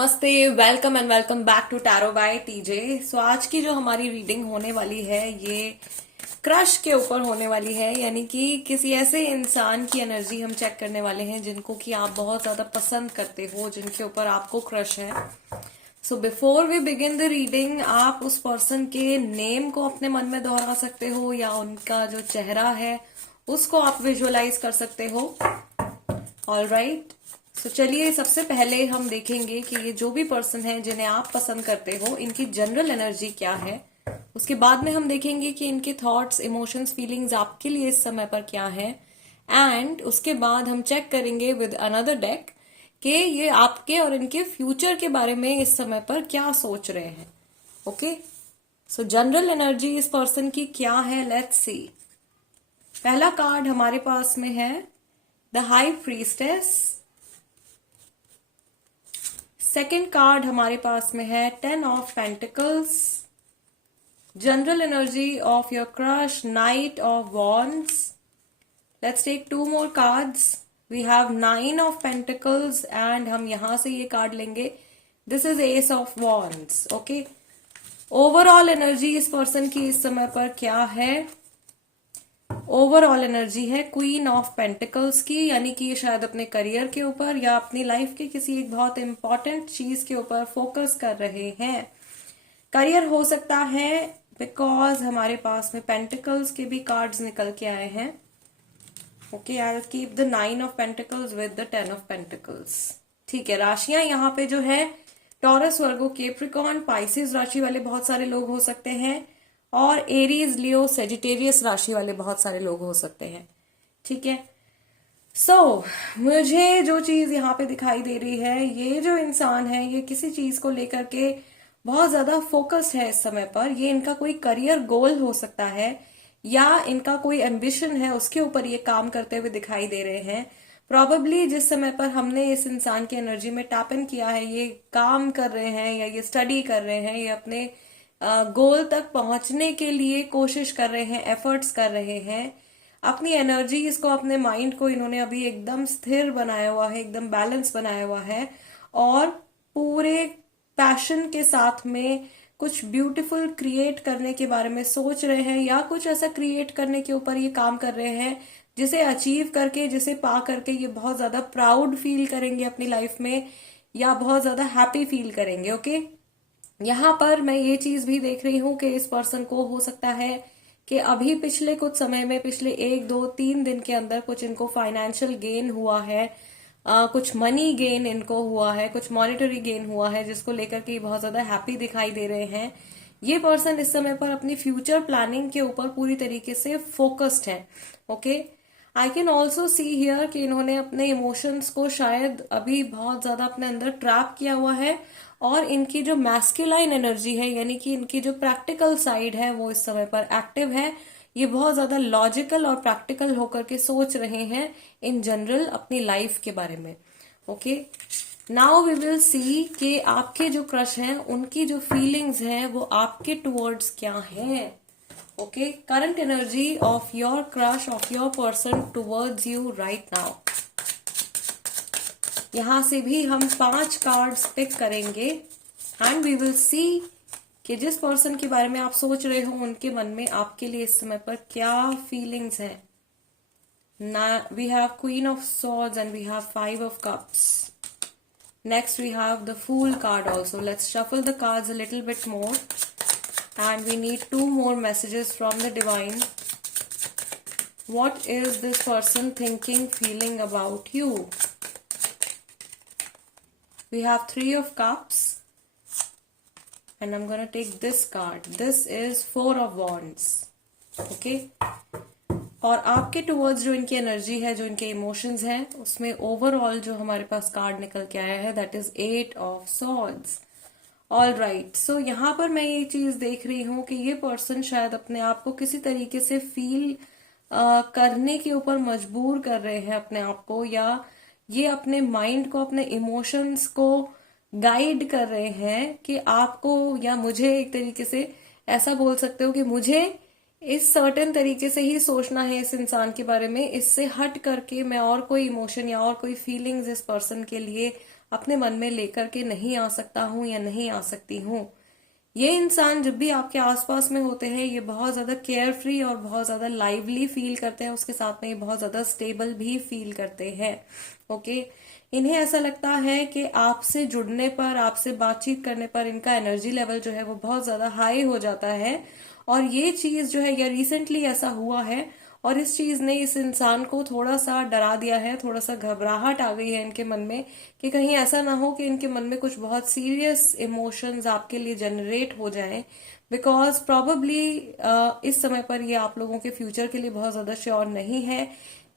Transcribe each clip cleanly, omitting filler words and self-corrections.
नमस्ते, welcome and welcome back to tarot by TJ. So आज की जो हमारी रीडिंग होने वाली है ये क्रश के ऊपर होने वाली है, यानी कि किसी ऐसे इंसान की एनर्जी हम चेक करने वाले हैं जिनको कि आप बहुत ज्यादा पसंद करते हो, जिनके ऊपर आपको क्रश है। So before we begin the reading, आप उस पर्सन के नेम को अपने मन में दोहरा सकते हो या उनका जो चेहरा है उसको आप विजुअलाइज कर सकते हो। ऑल राइट, तो चलिए सबसे पहले हम देखेंगे कि ये जो भी पर्सन है जिन्हें आप पसंद करते हो, इनकी जनरल एनर्जी क्या है। उसके बाद में हम देखेंगे कि इनके थॉट्स, इमोशंस, फीलिंग्स आपके लिए इस समय पर क्या है। एंड उसके बाद हम चेक करेंगे विद अनदर डेक कि ये आपके और इनके फ्यूचर के बारे में इस समय पर क्या सोच रहे हैं। ओके, सो जनरल एनर्जी इस पर्सन की क्या है, लेट्स सी। पहला कार्ड हमारे पास में है the high priestess. Second card हमारे पास में है 10 of pentacles. General energy of your crush, knight of wands. Let's take 2 more cards. We have 9 of pentacles and हम यहां से ये कार्ड लेंगे, this is ace of wands. Okay, overall energy इस पर्सन की इस समय पर क्या है। ओवरऑल एनर्जी है क्वीन ऑफ पेंटिकल्स की, यानी कि ये शायद अपने करियर के ऊपर या अपनी लाइफ के किसी एक बहुत इंपॉर्टेंट चीज के ऊपर फोकस कर रहे हैं। करियर हो सकता है बिकॉज हमारे पास में पेंटिकल्स के भी कार्ड्स निकल के आए हैं। Okay, I will keep the 9 of pentacles with the 10 of pentacles. ठीक है, राशियां यहाँ पे जो है टॉरस, वर्गो, केप्रिकॉन, पाइसिस राशि वाले बहुत सारे लोग हो सकते हैं और एरीज, लियो, सेजिटेरियस राशि वाले बहुत सारे लोग हो सकते हैं। ठीक है, सो मुझे जो चीज यहाँ पे दिखाई दे रही है, ये जो इंसान है ये किसी चीज को लेकर के बहुत ज्यादा फोकस्ड है इस समय पर। ये इनका कोई करियर गोल हो सकता है या इनका कोई एम्बिशन है, उसके ऊपर ये काम करते हुए दिखाई दे रहे हैं। प्रॉबेबली जिस समय पर हमने इस इंसान की एनर्जी में टैप इन किया है, ये काम कर रहे हैं या ये स्टडी कर रहे हैं, ये अपने गोल तक पहुंचने के लिए कोशिश कर रहे हैं, एफर्ट्स कर रहे हैं। अपनी एनर्जी, इसको, अपने माइंड को इन्होंने अभी एकदम स्थिर बनाया हुआ है, एकदम बैलेंस बनाया हुआ है और पूरे पैशन के साथ में कुछ ब्यूटीफुल क्रिएट करने के बारे में सोच रहे हैं या कुछ ऐसा क्रिएट करने के ऊपर ये काम कर रहे हैं जिसे अचीव करके, जिसे पा करके ये बहुत ज्यादा प्राउड फील करेंगे अपनी लाइफ में या बहुत ज्यादा हैप्पी फील करेंगे। ओके, यहाँ पर मैं ये चीज भी देख रही हूँ कि इस पर्सन को हो सकता है कि अभी पिछले कुछ समय में, पिछले 1-2-3 दिन के अंदर कुछ इनको फाइनेंशियल गेन हुआ है, कुछ मनी गेन इनको हुआ है, कुछ मॉनेटरी गेन हुआ है, जिसको लेकर के बहुत ज्यादा हैप्पी दिखाई दे रहे हैं। ये पर्सन इस समय पर अपनी फ्यूचर प्लानिंग के ऊपर पूरी तरीके से फोकस्ड है। Okay, I can also see here कि इन्होंने अपने इमोशंस को शायद अभी बहुत ज्यादा अपने अंदर ट्रैप किया हुआ है और इनकी जो मैस्कुलाइन एनर्जी है, यानी कि इनकी जो प्रैक्टिकल साइड है, वो इस समय पर एक्टिव है। ये बहुत ज्यादा लॉजिकल और प्रैक्टिकल होकर के सोच रहे हैं इन जनरल अपनी लाइफ के बारे में। Okay, now we will see कि आपके जो क्रश हैं उनकी जो फीलिंग्स हैं वो आपके टुवर्ड्स क्या हैं। Okay, current energy of your crush, of your person towards you right now. यहां से भी हम 5 कार्ड्स पिक करेंगे एंड वी विल सी कि जिस पर्सन के बारे में आप सोच रहे हो उनके मन में आपके लिए इस समय पर क्या फीलिंग्स हैं। We have queen of swords and we have 5 of cups. Next we have the fool card also. Let's shuffle the cards a little bit more and we need 2 more messages from the divine. What is this person thinking, feeling about you? We have 3 of cups and I'm going to take this card. This is 4 of wands. Okay, और आपके towards जो इनकी energy है, जो इनके emotions हैं, उसमें overall जो हमारे पास कार्ड निकल के आया है that is 8 of swords. All right, so यहाँ पर मैं ये चीज देख रही हूँ कि ये पर्सन शायद अपने आप को किसी तरीके से फील करने के ऊपर मजबूर कर रहे हैं अपने आप को, या ये अपने माइंड को, अपने इमोशंस को गाइड कर रहे हैं कि आपको या मुझे, एक तरीके से ऐसा बोल सकते हो कि मुझे इस सर्टेन तरीके से ही सोचना है इस इंसान के बारे में, इससे हट करके मैं और कोई इमोशन या और कोई फीलिंग्स इस पर्सन के लिए अपने मन में लेकर के नहीं आ सकता हूँ या नहीं आ सकती हूँ। ये इंसान जब भी आपके आसपास में होते हैं ये बहुत ज्यादा केयर फ्री और बहुत ज्यादा लाइवली फील करते हैं, उसके साथ में ये बहुत ज्यादा स्टेबल भी फील करते हैं। ओके, इन्हें ऐसा लगता है कि आपसे जुड़ने पर, आपसे बातचीत करने पर इनका एनर्जी लेवल जो है वो बहुत ज्यादा हाई हो जाता है। और ये चीज जो है ये रिसेंटली ऐसा हुआ है और इस चीज ने इस इंसान को थोड़ा सा डरा दिया है, थोड़ा सा घबराहट आ गई है इनके मन में कि कहीं ऐसा ना हो कि इनके मन में कुछ बहुत सीरियस इमोशंस आपके लिए जनरेट हो जाएं, बिकॉज प्रॉबेबली इस समय पर ये आप लोगों के फ्यूचर के लिए बहुत ज्यादा श्योर नहीं है,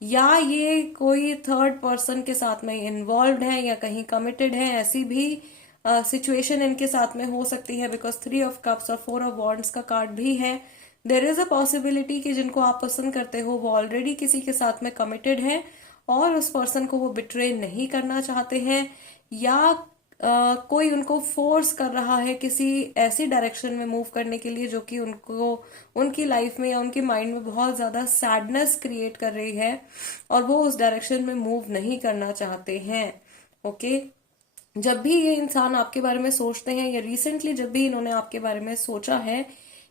या ये कोई थर्ड पर्सन के साथ में इन्वॉल्व है या कहीं कमिटेड है, ऐसी भी सिचुएशन इनके साथ में हो सकती है। बिकॉज 3 ऑफ कप्स और 4 ऑफ वॉन्ड्स का कार्ड भी है। देर इज अ पॉसिबिलिटी कि जिनको आप पसंद करते हो वो ऑलरेडी किसी के साथ में कमिटेड है और उस पर्सन को वो बिट्रे नहीं करना चाहते हैं, या कोई उनको फोर्स कर रहा है किसी ऐसी डायरेक्शन में मूव करने के लिए जो कि उनको उनकी लाइफ में या उनके माइंड में बहुत ज्यादा सैडनेस क्रिएट कर रही है और वो उस डायरेक्शन में मूव नहीं करना चाहते हैं। ओके, जब भी ये इंसान आपके बारे में सोचते हैं या रिसेंटली जब भी इन्होंने आपके बारे में सोचा है,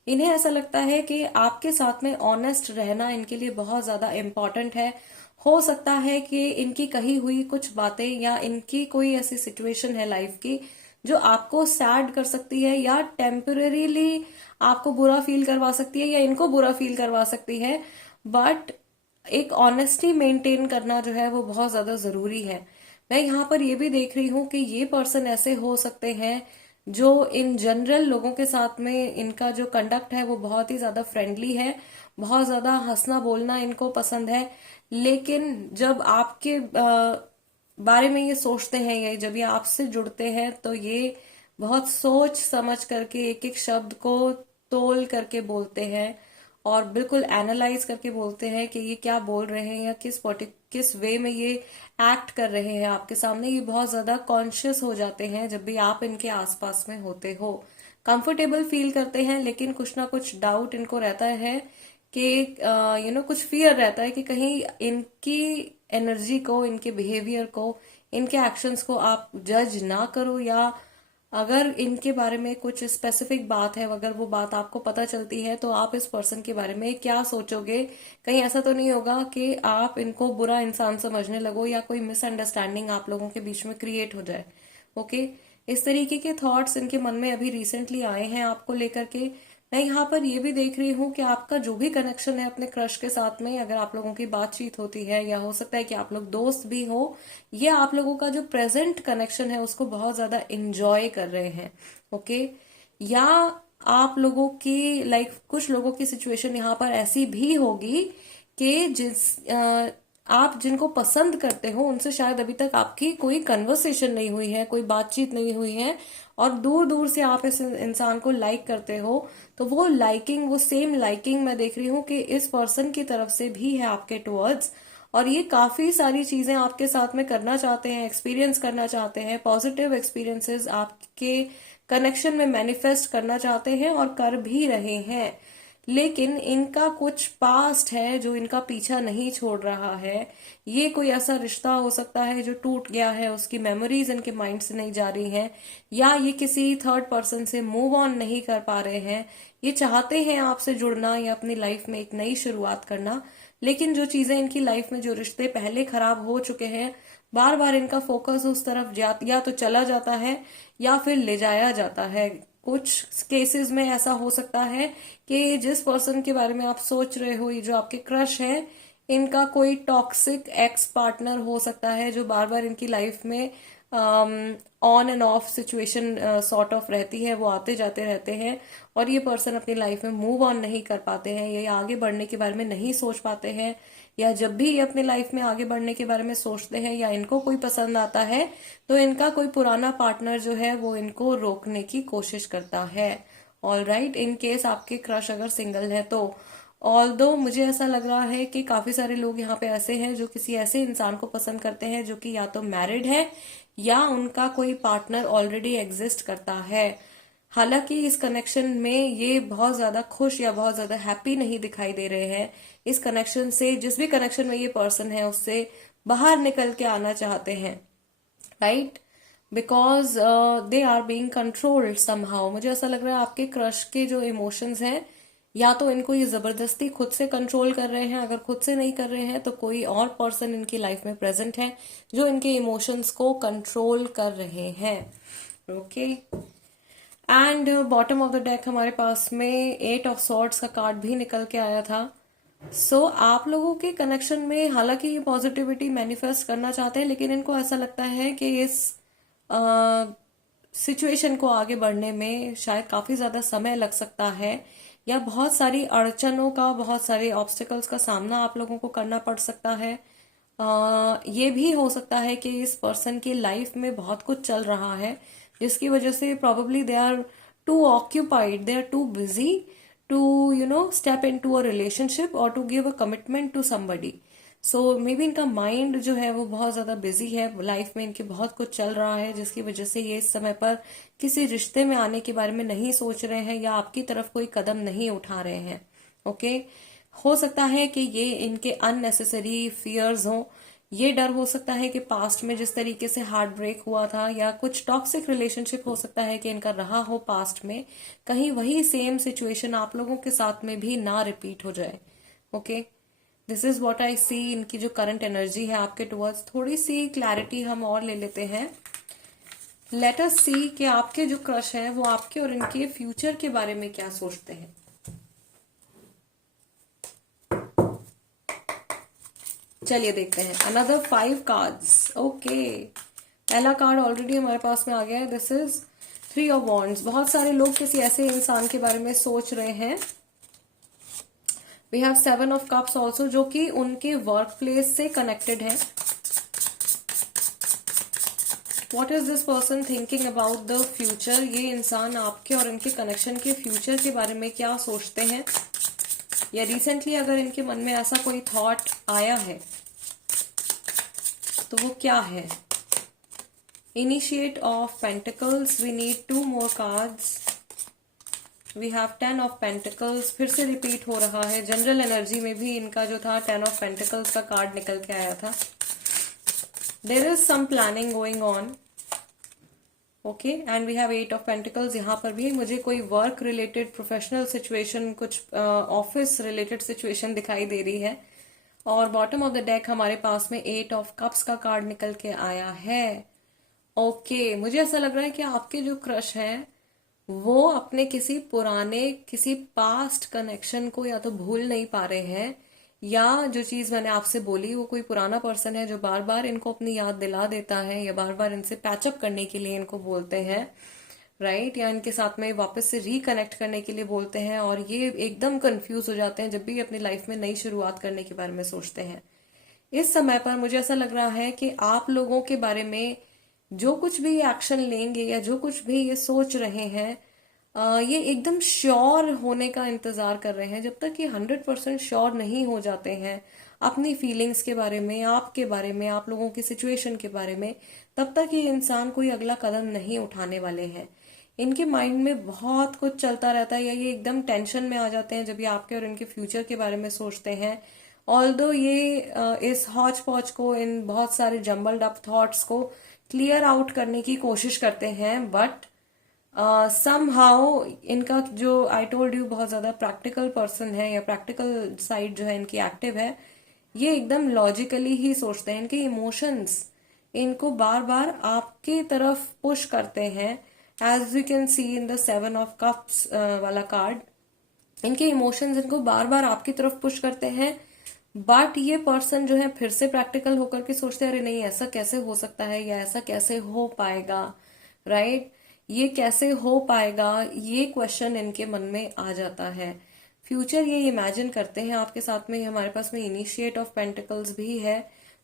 इन्हें ऐसा लगता है कि आपके साथ में ऑनेस्ट रहना इनके लिए बहुत ज्यादा इम्पोर्टेंट है। हो सकता है कि इनकी कही हुई कुछ बातें या इनकी कोई ऐसी सिचुएशन है लाइफ की जो आपको सैड कर सकती है या टेम्परेरीली आपको बुरा फील करवा सकती है या इनको बुरा फील करवा सकती है, बट एक ऑनेस्टी मेंटेन करना जो है वो बहुत ज्यादा जरूरी है। मैं यहाँ पर ये भी देख रही हूँ कि ये पर्सन ऐसे हो सकते हैं जो इन जनरल लोगों के साथ में इनका जो कंडक्ट है वो बहुत ही ज्यादा फ्रेंडली है, बहुत ज्यादा हंसना बोलना इनको पसंद है, लेकिन जब आपके बारे में ये सोचते हैं या जब ये आपसे जुड़ते हैं तो ये बहुत सोच समझ करके एक एक शब्द को तोल करके बोलते हैं और बिल्कुल एनालाइज करके बोलते हैं कि ये क्या बोल रहे हैं या किस वे में ये एक्ट कर रहे हैं आपके सामने। ये बहुत ज्यादा कॉन्शियस हो जाते हैं जब भी आप इनके आसपास में होते हो, कंफर्टेबल फील करते हैं, लेकिन कुछ ना कुछ डाउट इनको रहता है कि कुछ फियर रहता है कि कहीं इनकी एनर्जी को, इनके बिहेवियर को, इनके एक्शंस को आप जज ना करो, या अगर इनके बारे में कुछ स्पेसिफिक बात है, अगर वो बात आपको पता चलती है तो आप इस पर्सन के बारे में क्या सोचोगे। कहीं ऐसा तो नहीं होगा कि आप इनको बुरा इंसान समझने लगो या कोई मिसअंडरस्टैंडिंग आप लोगों के बीच में क्रिएट हो जाए। ओके, इस तरीके के थॉट्स इनके मन में अभी रिसेंटली आए हैं आपको लेकर के। मैं यहाँ पर ये भी देख रही हूँ कि आपका जो भी कनेक्शन है अपने क्रश के साथ में, अगर आप लोगों की बातचीत होती है या हो सकता है कि आप लोग दोस्त भी हो, ये आप लोगों का जो प्रेजेंट कनेक्शन है उसको बहुत ज्यादा इंजॉय कर रहे हैं। ओके, या आप लोगों की कुछ लोगों की सिचुएशन यहाँ पर ऐसी भी होगी कि आप जिनको पसंद करते हो उनसे शायद अभी तक आपकी कोई कन्वर्सेशन नहीं हुई है, कोई बातचीत नहीं हुई है, और दूर दूर से आप इस इंसान को लाइक करते हो, तो वो लाइकिंग, वो सेम लाइकिंग मैं देख रही हूँ कि इस पर्सन की तरफ से भी है आपके टुवर्ड्स, और ये काफी सारी चीजें आपके साथ में करना चाहते हैं, एक्सपीरियंस करना चाहते हैं, पॉजिटिव एक्सपीरियंसेस आपके कनेक्शन में मैनिफेस्ट करना चाहते हैं और कर भी रहे हैं। लेकिन इनका कुछ पास्ट है जो इनका पीछा नहीं छोड़ रहा है। ये कोई ऐसा रिश्ता हो सकता है जो टूट गया है, उसकी मेमोरीज इनके माइंड से नहीं जा रही हैं, या ये किसी थर्ड पर्सन से मूव ऑन नहीं कर पा रहे हैं। ये चाहते हैं आपसे जुड़ना या अपनी लाइफ में एक नई शुरुआत करना, लेकिन जो चीजें इनकी लाइफ में, जो रिश्ते पहले खराब हो चुके हैं, बार बार इनका फोकस उस तरफ या तो चला जाता है या फिर ले जाया जाता है। कुछ केसेस में ऐसा हो सकता है कि जिस पर्सन के बारे में आप सोच रहे हो, ये जो आपके क्रश है, इनका कोई टॉक्सिक एक्स पार्टनर हो सकता है जो बार बार इनकी लाइफ में on end of situation sort of रहती है, वो आते जाते रहते हैं और ये पर्सन अपनी लाइफ में मूव ऑन नहीं कर पाते हैं, ये आगे बढ़ने के बारे में नहीं सोच पाते हैं, या जब भी ये अपनी लाइफ में आगे बढ़ने के बारे में सोचते हैं या इनको कोई पसंद आता है तो इनका कोई पुराना पार्टनर जो है वो इनको रोकने की कोशिश करता है। ऑल राइट, इन केस आपके क्रश अगर सिंगल है तो, ऑल्दो मुझे ऐसा लग रहा है कि काफी सारे लोग यहाँ पे ऐसे हैं जो किसी ऐसे इंसान को पसंद करते हैं जो कि या तो मैरिड है या उनका कोई पार्टनर ऑलरेडी एग्जिस्ट करता है। हालांकि इस कनेक्शन में ये बहुत ज्यादा खुश या बहुत ज्यादा हैप्पी नहीं दिखाई दे रहे हैं। इस कनेक्शन से, जिस भी कनेक्शन में ये पर्सन है, उससे बाहर निकल के आना चाहते हैं, right. Because they are being controlled somehow. मुझे ऐसा लग रहा है आपके क्रश के जो इमोशंस हैं, या तो इनको ये जबरदस्ती खुद से कंट्रोल कर रहे हैं, अगर खुद से नहीं कर रहे हैं तो कोई और पर्सन इनकी लाइफ में प्रेजेंट है जो इनके इमोशंस को कंट्रोल कर रहे हैं। Okay, and bottom of the deck हमारे पास में 8 ऑफ सॉर्ड्स का कार्ड भी निकल के आया था। सो आप लोगों के कनेक्शन में हालांकि ये पॉजिटिविटी मैनिफेस्ट करना चाहते हैं, लेकिन इनको ऐसा लगता है कि इस सिचुएशन को आगे बढ़ने में शायद काफी ज्यादा समय लग सकता है, या बहुत सारी अड़चनों का, बहुत सारे ऑब्स्टिकल्स का सामना आप लोगों को करना पड़ सकता है। ये भी हो सकता है कि इस पर्सन की लाइफ में बहुत कुछ चल रहा है जिसकी वजह से probably they are too occupied, they are too busy to step into a relationship और to give a commitment to somebody. So maybe इनका माइंड जो है वो बहुत ज्यादा बिजी है, लाइफ में इनके बहुत कुछ चल रहा है जिसकी वजह से ये इस समय पर किसी रिश्ते में आने के बारे में नहीं सोच रहे हैं या आपकी तरफ कोई कदम नहीं उठा रहे हैं। ओके, हो सकता है कि ये इनके अननेसेसरी फियर्स हों। ये डर हो सकता है कि पास्ट में जिस तरीके से हार्ट ब्रेक हुआ था, या कुछ टॉक्सिक रिलेशनशिप हो सकता है कि इनका रहा हो पास्ट में, कहीं वही सेम सिचुएशन आप लोगों के साथ में भी ना रिपीट हो जाए। Okay, this is what I see. इनकी जो करंट एनर्जी है आपके टुवर्ड्स, थोड़ी सी क्लैरिटी हम और ले लेते हैं। लेट अस सी कि आपके जो क्रश है वो आपके और इनके फ्यूचर के बारे में क्या सोचते हैं। चलिए देखते हैं। Another 5 cards. ओके, पहला कार्ड ऑलरेडी हमारे पास में आ गया है। This is 3 of wands. बहुत सारे लोग किसी ऐसे इंसान के बारे में सोच रहे हैं। We have 7 of cups also, जो कि उनके वर्क प्लेस से कनेक्टेड है। What is this person thinking about the future? ये इंसान आपके और इनके कनेक्शन के फ्यूचर के बारे में क्या सोचते हैं, या रिसेंटली अगर इनके मन में ऐसा कोई थॉट आया है तो वो क्या है? Initiate of pentacles. We need 2 more cards. We have 10 of pentacles. फिर से रिपीट हो रहा है। जनरल एनर्जी में भी इनका जो था 10 ऑफ पेंटिकल्स का कार्ड निकल के आया था। There is some planning going on. Okay, and we have 8 of pentacles. यहाँ पर भी मुझे कोई वर्क रिलेटेड प्रोफेशनल सिचुएशन, कुछ ऑफिस रिलेटेड सिचुएशन दिखाई दे रही है। और बॉटम ऑफ द डेक हमारे पास में 8 ऑफ कप्स का कार्ड निकल के आया है। ओके, मुझे ऐसा लग रहा है कि आपके जो क्रश है वो अपने किसी पुराने, किसी पास्ट कनेक्शन को या तो भूल नहीं पा रहे हैं, या जो चीज मैंने आपसे बोली वो कोई पुराना पर्सन है जो बार बार इनको अपनी याद दिला देता है, या बार बार इनसे पैचअप करने के लिए इनको बोलते हैं, राइट, या इनके साथ में वापस से रिकनेक्ट करने के लिए बोलते हैं। और ये एकदम कंफ्यूज हो जाते हैं जब भी अपनी लाइफ में नई शुरुआत करने के बारे में सोचते हैं। इस समय पर मुझे ऐसा लग रहा है कि आप लोगों के बारे में जो कुछ भी एक्शन लेंगे या जो कुछ भी ये सोच रहे हैं, ये एकदम श्योर होने का इंतजार कर रहे हैं। जब तक ये 100% श्योर नहीं हो जाते हैं अपनी फीलिंग्स के बारे में, आपके बारे में, आप लोगों की सिचुएशन के बारे में, तब तक ये इंसान कोई अगला कदम नहीं उठाने वाले हैं। इनके माइंड में बहुत कुछ चलता रहता है, या ये एकदम टेंशन में आ जाते हैं जब ये आपके और इनके फ्यूचर के बारे में सोचते हैं। ऑल्दो ये इस हौच पौच को, इन बहुत सारे जम्बल्ड अप थॉट्स को क्लियर आउट करने की कोशिश करते हैं, बट समहाउ इनका जो आई टोल्ड यू बहुत ज्यादा प्रैक्टिकल पर्सन है, या प्रैक्टिकल साइड जो है इनकी एक्टिव है, ये एकदम लॉजिकली ही सोचते हैं। इनके इमोशंस इनको बार बार आपके तरफ पुश करते हैं, as you can see in the 7 of cups वाला कार्ड। इनके इमोशंस इनको बार बार आपकी तरफ पुश करते हैं, बट ये पर्सन जो है फिर से प्रैक्टिकल होकर के सोचते हैं, अरे नहीं ऐसा कैसे हो सकता है, या ऐसा कैसे हो पाएगा, राइट, ये कैसे हो पाएगा, ये क्वेश्चन इनके मन में आ जाता है। फ्यूचर ये इमेजिन करते हैं आपके साथ में। हमारे पास में इनिशिएट ऑफ पेंटिकल्स भी है।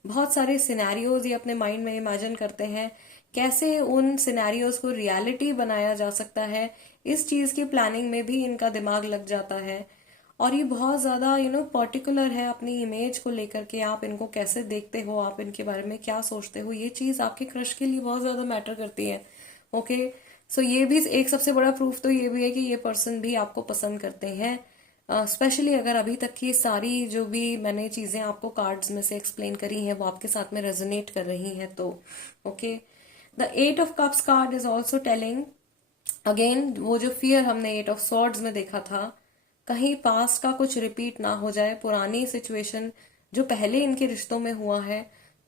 बहुत सारे सिनेरियोज ये अपने माइंड में इमेजिन करते हैं, कैसे उन सिनेरियोज को रियलिटी बनाया जा सकता है, इस चीज की प्लानिंग में भी इनका दिमाग लग जाता है। और ये बहुत ज्यादा पर्टिकुलर है अपनी इमेज को लेकर के, आप इनको कैसे देखते हो, आप इनके बारे में क्या सोचते हो, ये चीज आपके क्रश के लिए बहुत ज्यादा मैटर करती है। ओके, सो ये भी एक सबसे बड़ा प्रूफ तो ये भी है कि ये पर्सन भी आपको पसंद करते हैं, स्पेशली अगर अभी तक की सारी जो भी मैंने चीजें आपको कार्ड्स में से एक्सप्लेन करी हैं वो आपके साथ में रेजोनेट कर रही हैं तो। Okay, the 8 of Cups card is also telling again, वो जो फियर हमने 8 of Swords में देखा था, कहीं पास्ट का कुछ रिपीट ना हो जाए, पुरानी सिचुएशन जो पहले इनके रिश्तों में हुआ है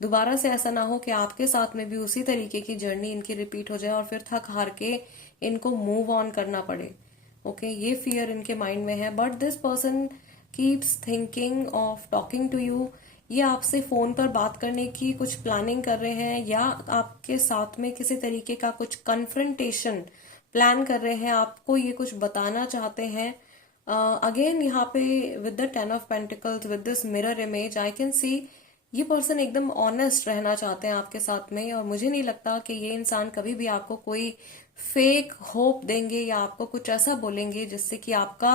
दोबारा से ऐसा ना हो कि आपके साथ में भी उसी तरीके की जर्नी इनकी रिपीट हो जाए और फिर थक हार के इनको मूव ऑन करना पड़े। ओके, ये फियर इनके माइंड में है। But this person keeps thinking of talking to you. ये आपसे फोन पर बात करने की कुछ प्लानिंग कर रहे हैं या आपके साथ में किसी तरीके का कुछ कन्फ्रंटेशन प्लान कर रहे हैं, आपको ये कुछ बताना चाहते हैं। अगेन यहाँ पे with the 10 of Pentacles, with this mirror image, I can see ये पर्सन एकदम ऑनेस्ट रहना चाहते हैं आपके साथ में, और मुझे नहीं लगता कि ये इंसान कभी भी आपको कोई फेक होप देंगे या आपको कुछ ऐसा बोलेंगे जिससे कि आपका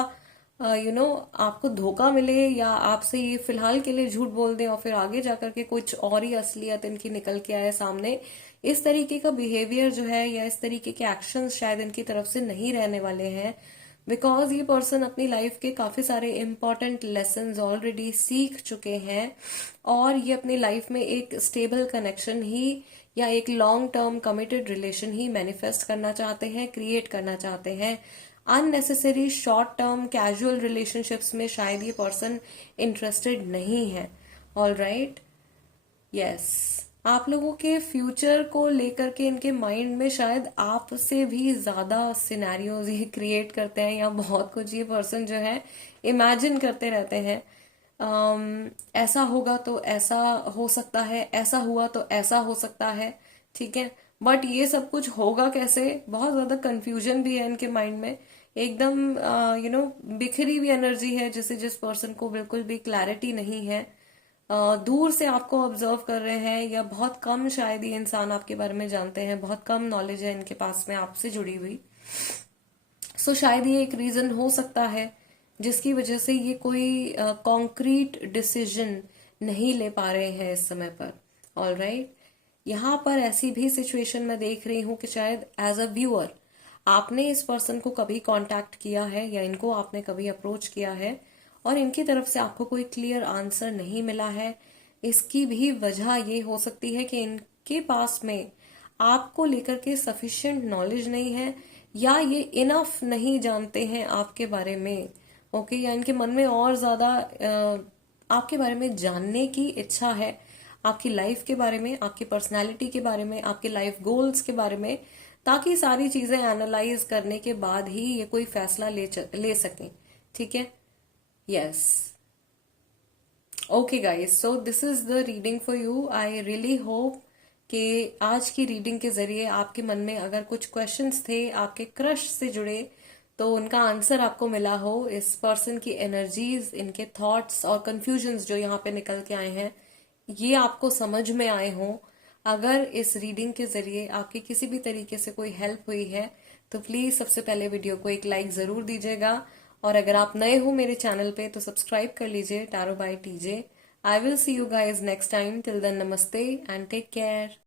आपको धोखा मिले या आपसे ये फिलहाल के लिए झूठ बोल दें और फिर आगे जाकर के कुछ और ही असलियत इनकी निकल के आए सामने। इस तरीके का बिहेवियर जो है या इस तरीके के एक्शंस शायद इनकी तरफ से नहीं रहने वाले हैं, बिकॉज ये पर्सन अपनी लाइफ के काफी सारे इंपॉर्टेंट लेसन्स ऑलरेडी सीख चुके हैं और ये अपनी लाइफ में एक स्टेबल कनेक्शन ही या एक लॉन्ग टर्म कमिटेड रिलेशन ही मैनिफेस्ट करना चाहते हैं, क्रिएट करना चाहते हैं। Unnecessary short term casual relationships में शायद ये पर्सन इंटरेस्टेड नहीं है। ऑल राइट, यस, आप लोगों के फ्यूचर को लेकर के इनके माइंड में शायद आपसे भी ज्यादा सिनेरियोज ये क्रिएट करते हैं या बहुत कुछ ये पर्सन जो है इमेजिन करते रहते हैं। ऐसा होगा तो ऐसा हो सकता है, ऐसा हुआ तो ऐसा हो सकता है, ठीक है। बट ये सब कुछ होगा कैसे, बहुत ज्यादा कंफ्यूजन भी है इनके माइंड में, एकदम बिखरी हुई एनर्जी है जिसे जिस पर्सन को बिल्कुल भी क्लैरिटी नहीं है। दूर से आपको ऑब्जर्व कर रहे हैं या बहुत कम शायद ये इंसान आपके बारे में जानते हैं, बहुत कम नॉलेज है इनके पास में आपसे जुड़ी हुई। सो शायद ये एक रीजन हो सकता है जिसकी वजह से ये कोई कॉन्क्रीट डिसीजन नहीं ले पा रहे हैं इस समय पर। ऑल राइट, यहाँ पर ऐसी भी सिचुएशन मैं देख रही हूँ कि शायद एज अ व्यूअर आपने इस पर्सन को कभी कांटेक्ट किया है या इनको आपने कभी अप्रोच किया है और इनकी तरफ से आपको कोई क्लियर आंसर नहीं मिला है। इसकी भी वजह ये हो सकती है कि इनके पास में आपको लेकर के सफिशिएंट नॉलेज नहीं है या ये इनफ नहीं जानते हैं आपके बारे में। ओके, या इनके मन में और ज्यादा आपके बारे में जानने की इच्छा है, आपकी लाइफ के बारे में, आपकी पर्सनैलिटी के बारे में, आपके लाइफ गोल्स के बारे में, ताकि सारी चीजें एनालाइज करने के बाद ही ये कोई फैसला ले सकें। ठीक है, yes, okay guys, so this is the reading for you. I really hope कि आज की रीडिंग के जरिए आपके मन में अगर कुछ क्वेश्चंस थे आपके क्रश से जुड़े तो उनका आंसर आपको मिला हो। इस पर्सन की एनर्जीज, इनके थॉट्स और कंफ्यूजन्स जो यहाँ पे निकल के आए हैं ये आपको समझ में आए हों। अगर इस रीडिंग के जरिए आपकी किसी भी तरीके से कोई हेल्प हुई है तो प्लीज सबसे पहले वीडियो को एक लाइक जरूर दीजिएगा, और अगर आप नए हो मेरे चैनल पे तो सब्सक्राइब कर लीजिए tarot by TJ. I will see you guys next time, till then नमस्ते एंड टेक केयर।